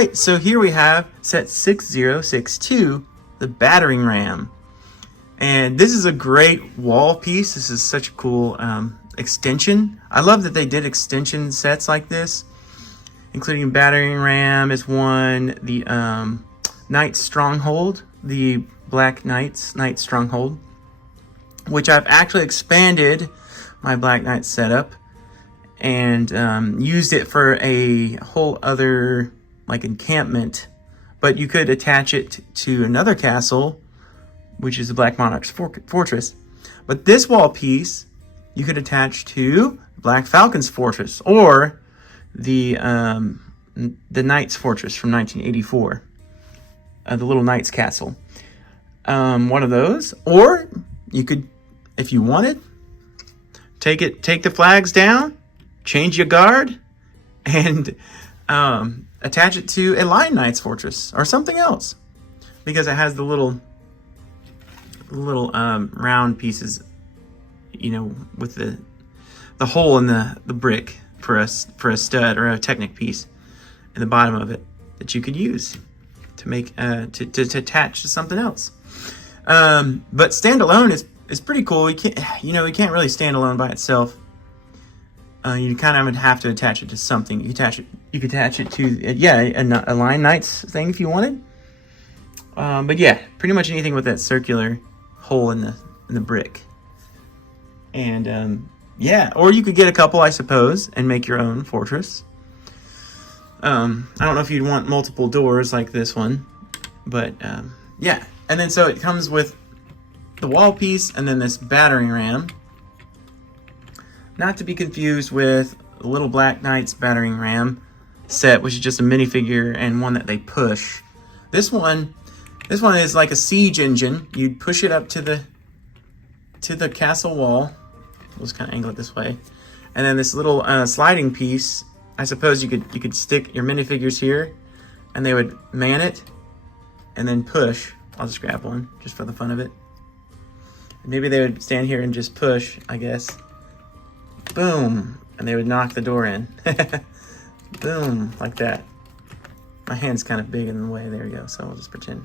right, so here we have set 6062, the battering ram. And this is a great wall piece. This is such a cool extension. I love that they did extension sets like this, including battering ram is one, the Knight Stronghold, the Black Knight Stronghold, which I've actually expanded my Black Knight setup and used it for a whole other like encampment, but you could attach it to another castle, which is the Black Monarch's fortress. But this wall piece you could attach to Black Falcon's fortress or the Knight's fortress from 1984, the little Knight's castle. One of those, or you could, if you wanted, take the flags down, change your guard, and attach it to a Lion Knight's fortress or something else, because it has the little round pieces, you know, with the hole in the brick for a stud or a Technic piece in the bottom of it that you could use to make to attach to something else. But standalone is pretty cool. You can't really stand alone by itself. You kind of would have to attach it to something. You could attach it to a Lion Knight's thing if you wanted. But yeah, pretty much anything with that circular hole in the brick. And yeah, or you could get a couple, I suppose, and make your own fortress. I don't know if you'd want multiple doors like this one, but yeah. And then so it comes with the wall piece and then this battering ram. Not to be confused with the Little Black Knight's battering ram set, which is just a minifigure and one that they push. This one is like a siege engine. You'd push it up to the castle wall. We'll just kind of angle it this way. And then this little sliding piece, I suppose you could stick your minifigures here and they would man it and then push. I'll just grab one just for the fun of it. Maybe they would stand here and just push, I guess. Boom, and they would knock the door in. Boom, like that. My hand's kind of big in the way. There we go. So I'll just pretend.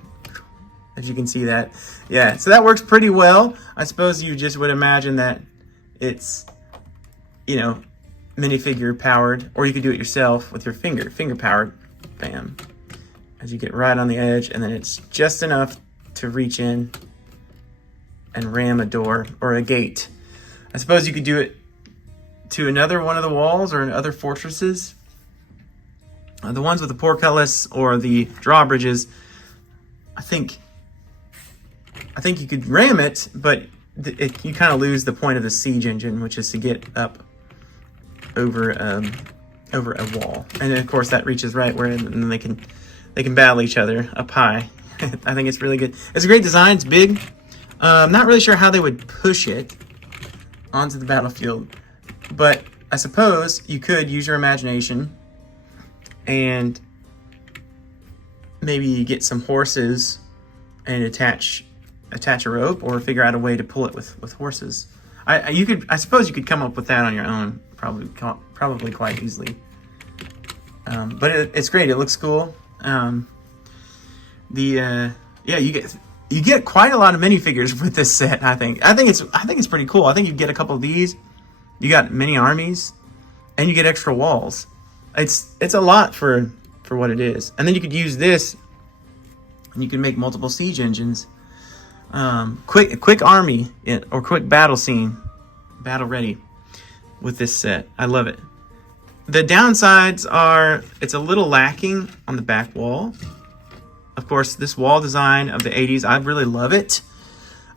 If you can see that. Yeah, so that works pretty well. I suppose you just would imagine that it's, you know, minifigure powered, or you could do it yourself with your finger powered. Bam. As you get right on the edge, and then it's just enough to reach in and ram a door or a gate. I suppose you could do it to another one of the walls or in other fortresses. The ones with the portcullis or the drawbridges, I think you could ram it, but you kind of lose the point of the siege engine, which is to get up over a wall. And then of course that reaches right where and then they can battle each other up high. I think it's really good. It's a great design. It's big. I'm not really sure how they would push it onto the battlefield, but I suppose you could use your imagination and maybe get some horses and attach a rope, or figure out a way to pull it with horses. I suppose you could come up with that on your own, probably quite easily. But it's great. It looks cool. You get quite a lot of minifigures with this set. I think it's pretty cool. I think you get a couple of these. You got mini armies, and you get extra walls. It's a lot for what it is. And then you could use this, and you can make multiple siege engines. Quick army or quick battle scene, battle ready with this set. I love it. The downsides are it's a little lacking on the back wall. Of course, this wall design of the 80s, I really love it.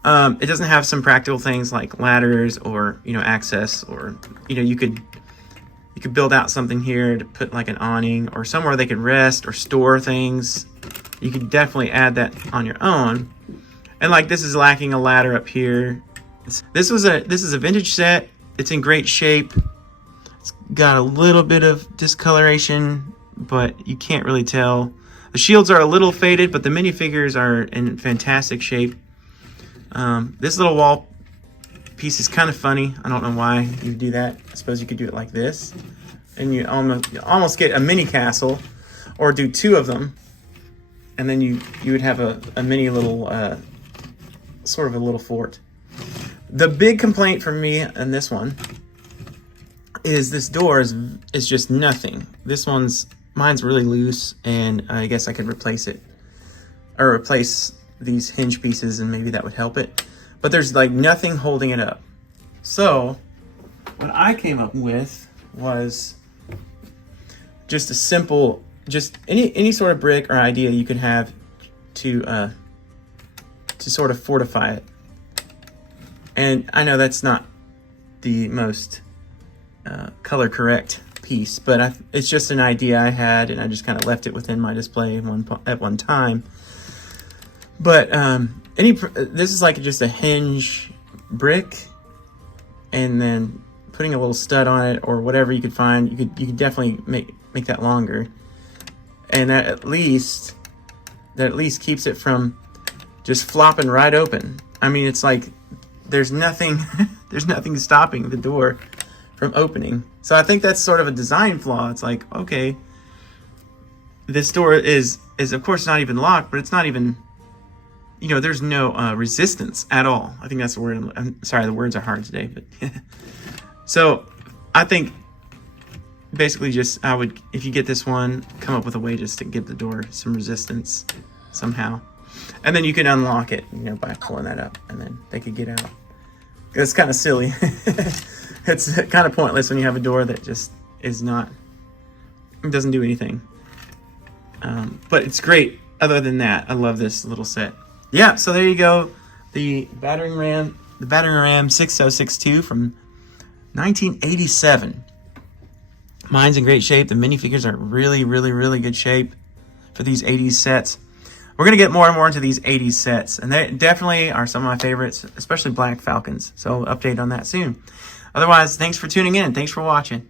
It doesn't have some practical things like ladders or, you know, access, or, you know, you could build out something here to put like an awning or somewhere they could rest or store things. You could definitely add that on your own. And like this is lacking a ladder up here. This is a vintage set. It's in great shape. It's got a little bit of discoloration, but you can't really tell. The shields are a little faded, but the minifigures are in fantastic shape. This little wall piece is kind of funny. I don't know why you do that. I suppose you could do it like this, and you almost get a mini castle. or do 2 of them, and then you would have a mini little, sort of a little fort. The big complaint for me in this one is this door is just nothing. Mine's really loose, and I guess I could replace it, or replace these hinge pieces, and maybe that would help it. But there's like nothing holding it up. So what I came up with was just a simple, just any sort of brick or idea you could have to sort of fortify it. And I know that's not the most color correct piece, but it's just an idea I had, and I just kind of left it within my display at one time. But this is like just a hinge brick, and then putting a little stud on it or whatever you could find. You could definitely make that longer, and that at least keeps it from just flopping right open. I mean, it's like there's nothing stopping the door from opening. So I think that's sort of a design flaw. It's like, okay, this door is of course not even locked, but it's not even, there's no resistance at all. I think that's the word. I'm sorry, the words are hard today, but so I think basically just if you get this one, come up with a way just to give the door some resistance somehow. And then you can unlock it, by pulling that up, and then they could get out. It's kind of silly. It's kind of pointless when you have a door that just doesn't do anything. But it's great. Other than that, I love this little set. Yeah, so there you go. The Battering Ram 6062 from 1987. Mine's in great shape. The minifigures are really, really, really good shape for these 80s sets. We're going to get more and more into these 80s sets, and they definitely are some of my favorites, especially Black Falcons. So update on that soon. Otherwise, thanks for tuning in. Thanks for watching.